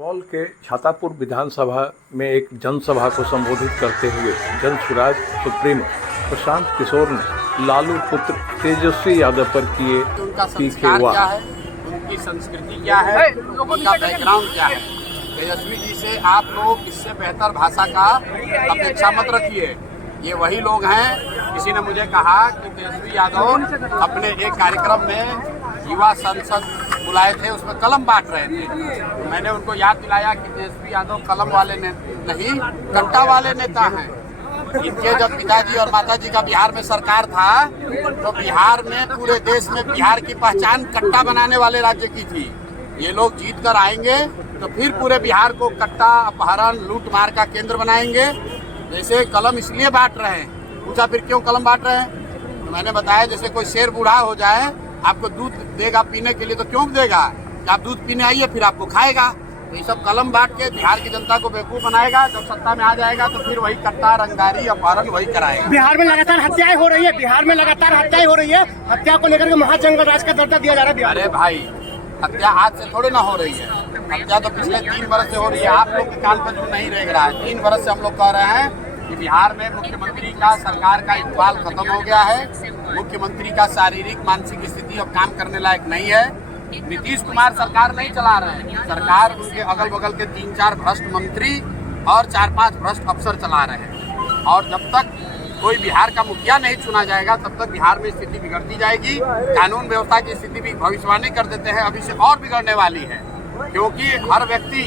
सुपौल के छातापुर विधानसभा में एक जनसभा को संबोधित करते हुए जन स्वराज सुप्रीमो प्रशांत किशोर ने लालू पुत्र तेजस्वी यादव पर किए तीखे वार। उनकी संस्कृति क्या है, उनका बैकग्राउंड क्या है। तेजस्वी जी से आप लोग इससे बेहतर भाषा का अपेक्षा मत रखिए। ये वही लोग हैं। किसी ने मुझे कहा कि तेजस्वी यादव अपने एक कार्यक्रम में युवा संसद बुलाए थे, उसमें कलम बांट रहे थे। तो मैंने उनको याद दिलाया कि तेजस्वी यादव कलम वाले नहीं, कट्टा वाले नेता हैं। इनके जब पिताजी और माताजी का बिहार में सरकार था तो बिहार में, पूरे देश में बिहार की पहचान कट्टा बनाने वाले राज्य की थी। ये लोग जीत कर आएंगे तो फिर पूरे बिहार को कट्टा, अपहरण, लूट मार का केंद्र बनाएंगे। जैसे कलम इसलिए बांट रहे हैं, पूछा फिर क्यों कलम बांट रहे हैं, तो मैंने बताया जैसे कोई शेर बूढ़ा हो जाए, आपको दूध देगा पीने के लिए तो क्यों देगा कि आप दूध पीने आइए, फिर आपको खाएगा। तो ये सब कलम बांट के बिहार की जनता को बेवकूफ बनाएगा। जब सत्ता में आ जाएगा तो फिर वही कट्टा, रंगदारी, अपहरण वही कराएगा। बिहार में लगातार हत्याएं हो रही है, हत्या को लेकर के महाजंगल राज का दर्जा दिया जा रहा है। अरे भाई, हत्या आज से थोड़ी ना हो रही है, हत्या तो पिछले 3 वर्ष से हो रही है। आप लोग के कान पर जो नहीं रेंग रहा है। 3 वर्ष से हम लोग कह रहे हैं कि बिहार में मुख्यमंत्री का, सरकार का इकबाल खत्म हो गया है। मुख्यमंत्री का शारीरिक मानसिक स्थिति अब काम करने लायक नहीं है। नीतीश कुमार सरकार नहीं चला रहे हैं, सरकार उनके अगल बगल के 3-4 भ्रष्ट मंत्री और 4-5 भ्रष्ट अफसर चला रहे हैं। और जब तक कोई बिहार का मुखिया नहीं चुना जाएगा तब तक बिहार में स्थिति बिगड़ती जाएगी। कानून व्यवस्था की स्थिति भी भविष्यवाणी कर देते हैं, अभी से और बिगड़ने वाली है। क्योंकि हर व्यक्ति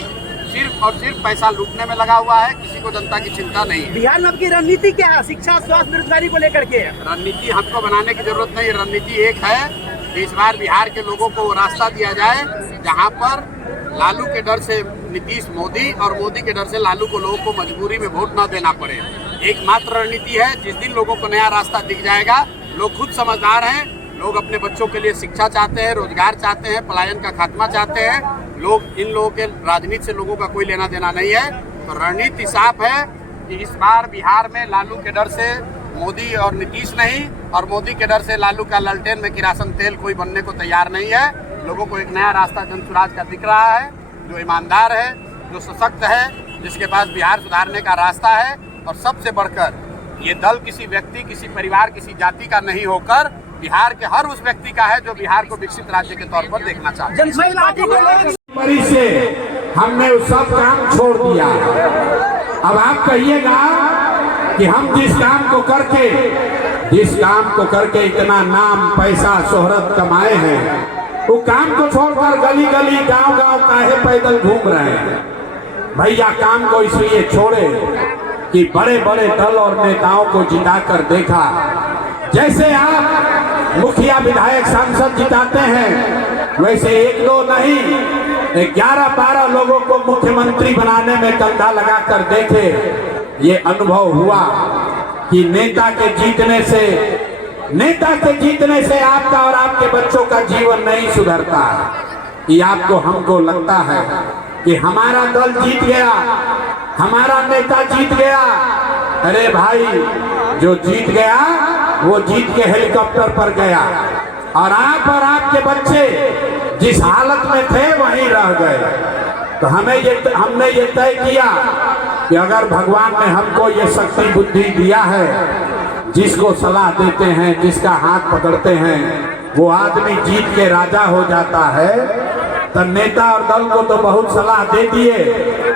सिर्फ और सिर्फ पैसा लूटने में लगा हुआ है, किसी को जनता की चिंता नहीं है। बिहार में आपकी रणनीति क्या है शिक्षा, स्वास्थ्य, बेरोजगारी को लेकर के? रणनीति हमको बनाने की जरूरत नहीं है। रणनीति एक है कि इस बार बिहार के लोगों को वो रास्ता दिया जाए जहाँ पर लालू के डर से नीतीश मोदी और मोदी के डर से लालू को, लोगों को मजबूरी में वोट न देना पड़े। एकमात्र रणनीति है। जिस दिन लोगों को नया रास्ता दिख जाएगा, लोग खुद समझदार हैं, लोग अपने बच्चों के लिए शिक्षा चाहते हैं, रोजगार चाहते हैं, पलायन का खात्मा चाहते हैं। इन लोगों के राजनीति से लोगों का कोई लेना देना नहीं है। तो रणनीति साफ है कि इस बार बिहार में लालू के डर से मोदी और नीतीश नहीं, और मोदी के डर से लालू का लालटेन में किरासन तेल कोई बनने को तैयार नहीं है। लोगों को एक नया रास्ता जन स्वराज का दिख रहा है, जो ईमानदार है, जो सशक्त है, जिसके पास बिहार सुधारने का रास्ता है। और सबसे बढ़कर ये दल किसी व्यक्ति, किसी परिवार, किसी जाति का नहीं होकर बिहार के हर उस व्यक्ति का है जो बिहार को विकसित राज्य के तौर पर देखना चाहता है। से हमने उस सब काम छोड़ दिया। अब आप कहिएगा कि हम जिस काम को करके इतना नाम, पैसा, शोहरत कमाए हैं, वो काम को छोड़कर गली गली, गांव गांव काहे पैदल घूम रहे हैं। भैया, काम को इसलिए छोड़े कि बड़े बड़े दल और नेताओं को जिताकर देखा। जैसे आप मुखिया, विधायक, सांसद जिताते हैं, वैसे 1-2 नहीं, 11-12 लोगों को मुख्यमंत्री बनाने में कंधा लगाकर देखे। ये अनुभव हुआ कि नेता के जीतने से आपका और आपके बच्चों का जीवन नहीं सुधरता। कि आपको, हमको लगता है कि हमारा दल जीत गया, हमारा नेता जीत गया। अरे भाई, जो जीत गया वो जीत के हेलीकॉप्टर पर गया, और आप और आपके बच्चे जिस हालत में थे वहीं रह गए। तो हमने ये तय किया कि अगर भगवान ने हमको ये शक्ति बुद्धि दिया है, जिसको सलाह देते हैं, जिसका हाथ पकड़ते हैं, वो आदमी जीत के राजा हो जाता है। तो नेता और दल को तो बहुत सलाह दे दिए,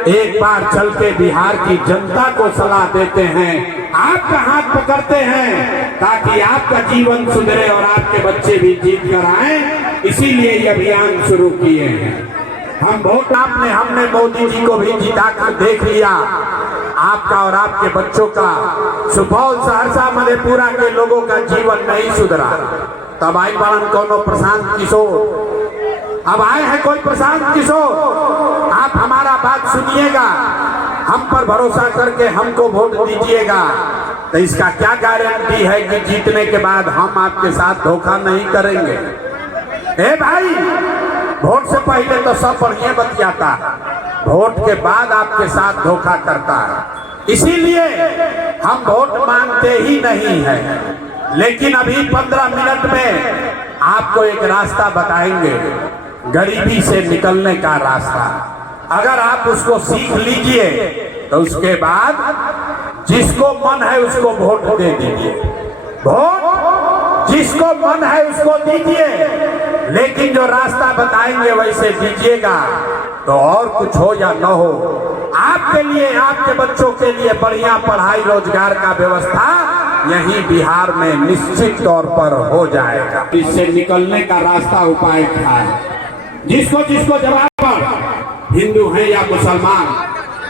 एक बार चल के बिहार की जनता को सलाह देते हैं, आपका हाथ पकड़ते हैं, ताकि आपका जीवन सुधरे और आपके बच्चे भी जीत कर आए। इसीलिए ये अभियान शुरू किए हैं। हम वोट हमने मोदी जी को भी जिता कर देख लिया। आपका और आपके बच्चों का, सुपौल, सहरसा, मधेपुरा के लोगों का जीवन नहीं सुधरा। तब आई बड़न कोनो प्रशांत किशोर, अब आए हैं कोई प्रशांत किशोर। आप हमारा बात सुनिएगा, हम पर भरोसा करके हमको वोट दीजिएगा। तो इसका क्या गारंटी है कि जीतने के बाद हम आपके साथ धोखा नहीं करेंगे? ए भाई, वोट से पहले तो सब बढ़िया बतियाता, वोट के बाद आपके साथ धोखा करता है। इसीलिए हम वोट मांगते ही नहीं है। लेकिन अभी 15 मिनट में आपको एक रास्ता बताएंगे, गरीबी से निकलने का रास्ता। अगर आप उसको सीख लीजिए तो उसके बाद जिसको मन है उसको वोट दे दीजिए। वोट जिसको मन है उसको दीजिए, लेकिन जो रास्ता बताएंगे वैसे दीजिएगा। तो और कुछ हो या न हो, आपके लिए, आपके बच्चों के लिए बढ़िया पढ़ाई रोजगार का व्यवस्था यहीं बिहार में निश्चित तौर पर हो जाएगा। इससे निकलने का रास्ता, उपाय क्या है? जिसको जिसको जवाब पर, हिंदू हैं या मुसलमान,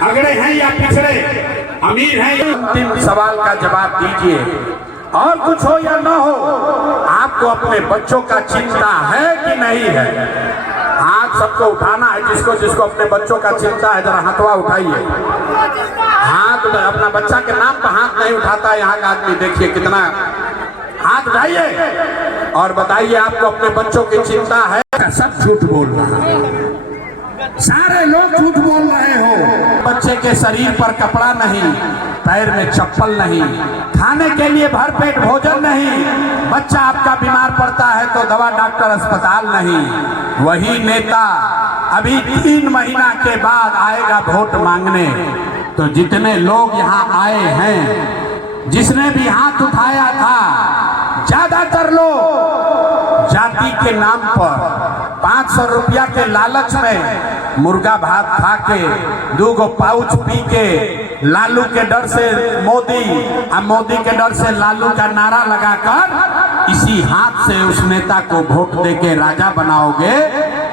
अगड़े हैं या पिछड़े, अमीर हैं या, अंतिम सवाल का जवाब दीजिए। और कुछ हो या न हो, आपको अपने बच्चों का चिंता है कि नहीं है? हाथ सबको उठाना है। जिसको जिसको अपने बच्चों का चिंता है जरा हाथवा उठाइए। हाथ, अपना बच्चा के नाम पर हाथ नहीं उठाता है यहाँ का आदमी, देखिए कितना। हाथ उठाइए और बताइए आपको अपने बच्चों की चिंता है? सब झूठ बोल रहा है, सारे लोग झूठ बोल रहे हो। बच्चे के शरीर पर कपड़ा नहीं, पैर में चप्पल नहीं, खाने के लिए भरपेट भोजन नहीं, बच्चा आपका बीमार पड़ता है तो दवा डॉक्टर अस्पताल नहीं। वही नेता अभी 3 महीना के बाद आएगा वोट मांगने। तो जितने लोग यहाँ आए हैं, जिसने भी हाथ उठाया था, ज्यादातर लोग जाति के नाम पर 500 रुपया के लालच में मुर्गा भात खा के, 2 पाउच पी के, लालू के डर से मोदी, अब मोदी के डर से लालू का नारा लगाकर इसी हाथ से उस नेता को वोट देके राजा बनाओगे।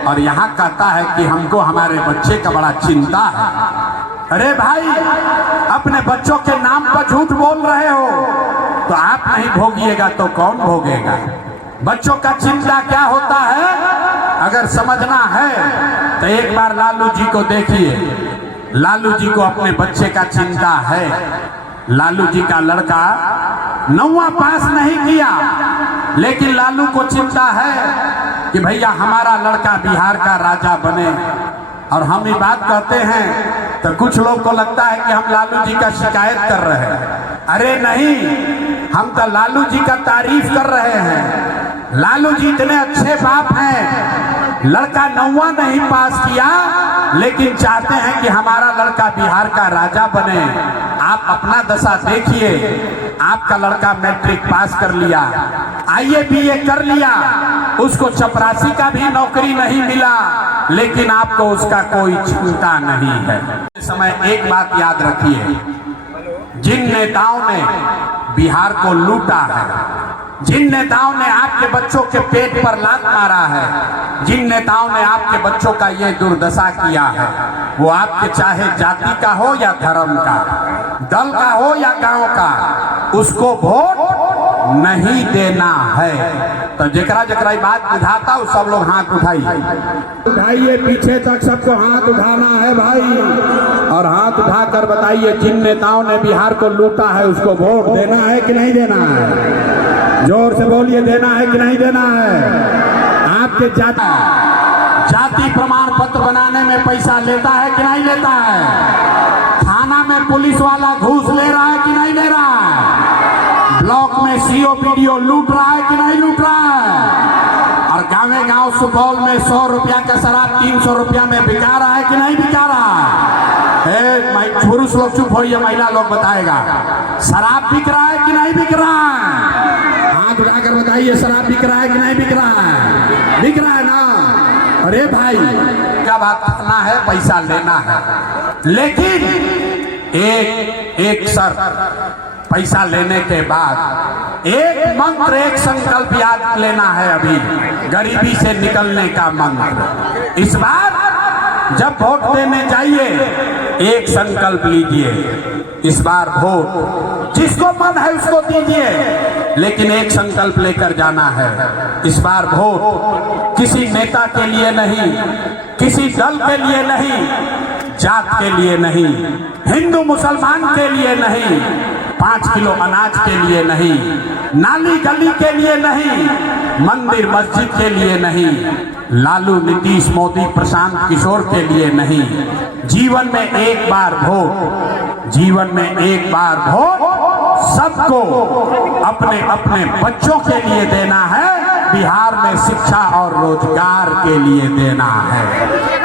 और यहाँ कहता है कि हमको हमारे बच्चे का बड़ा चिंता है। अरे भाई, अपने बच्चों के नाम पर झूठ बोल रहे हो तो आप नहीं भोगिएगा तो कौन भोगेगा? बच्चों का चिंता क्या होता है अगर समझना है तो एक बार लालू जी को देखिए। लालू जी को अपने बच्चे का चिंता है। लालू जी का लड़का 9वां पास नहीं किया, लेकिन लालू को चिंता है कि भैया हमारा लड़का बिहार का राजा बने। और हम ये बात कहते हैं तो कुछ लोग को लगता है कि हम लालू जी का शिकायत कर रहे हैं। अरे नहीं, हम तो लालू जी का तारीफ कर रहे हैं। लालू जी इतने अच्छे बाप हैं, लड़का 9वां नहीं पास किया लेकिन चाहते हैं कि हमारा लड़का बिहार का राजा बने। आप अपना दशा देखिए, आपका लड़का मैट्रिक पास कर लिया, IAA BA कर लिया, उसको चपरासी का भी नौकरी नहीं मिला, लेकिन आपको उसका कोई चिंता नहीं है। इस समय एक बात याद रखिए, जिन नेताओं ने बिहार को लूटा है, जिन नेताओं ने आपके बच्चों के पेट पर लात मारा है, जिन नेताओं ने आपके बच्चों का ये दुर्दशा किया है, वो आपके चाहे जाति का हो या धर्म का, दल का हो या गांव का, उसको वोट नहीं देना है। तो जकरा जकरा बात बुझाता हो सब लोग हाथ उठाइए, पीछे तक सबको हाथ उठाना है भाई। और हाथ उठाकर बताइए जिन नेताओं ने बिहार को लूटा है उसको वोट देना है कि नहीं देना है? जोर से बोलिए, देना है कि नहीं देना है? आपके जाति प्रमाण पत्र बनाने में पैसा लेता है कि नहीं लेता है? थाना में पुलिस वाला घूस ले रहा है कि नहीं ले रहा है? ब्लॉक में CO PDO लूट रहा है कि नहीं लूट रहा है? और गाँव सुपौल में 100 रुपया का शराब 300 रुपया में बिका रहा है कि नहीं बिका रहा है? पुरुष लोग चुप होइए, महिला लोग बताएगा। शराब बिक रहा है कि नहीं बिक रहा है? हाथ उठाकर बताइए, शराब बिक रहा है कि नहीं बिक रहा है? बिक रहा है ना? अरे भाई, क्या बात करना है, पैसा लेना है, लेकिन एक शर्त, पैसा लेने के बाद एक मंत्र, एक संकल्प याद लेना है। अभी गरीबी से निकलने का मंत्र। इस बार जब वोट देने जाइए एक संकल्प लीजिए, इस बार वोट जिसको मन है उसको दीजिए, लेकिन एक संकल्प लेकर जाना है। इस बार वोट किसी नेता के लिए नहीं, किसी दल के लिए नहीं, जात के लिए नहीं, हिंदू मुसलमान के लिए नहीं, 5 किलो अनाज के लिए नहीं, नाली गली के लिए नहीं, मंदिर मस्जिद के लिए नहीं, लालू नीतीश मोदी प्रशांत किशोर के लिए नहीं। जीवन में एक बार वोट, जीवन में एक बार वोट सबको अपने अपने बच्चों के लिए देना है, बिहार में शिक्षा और रोजगार के लिए देना है।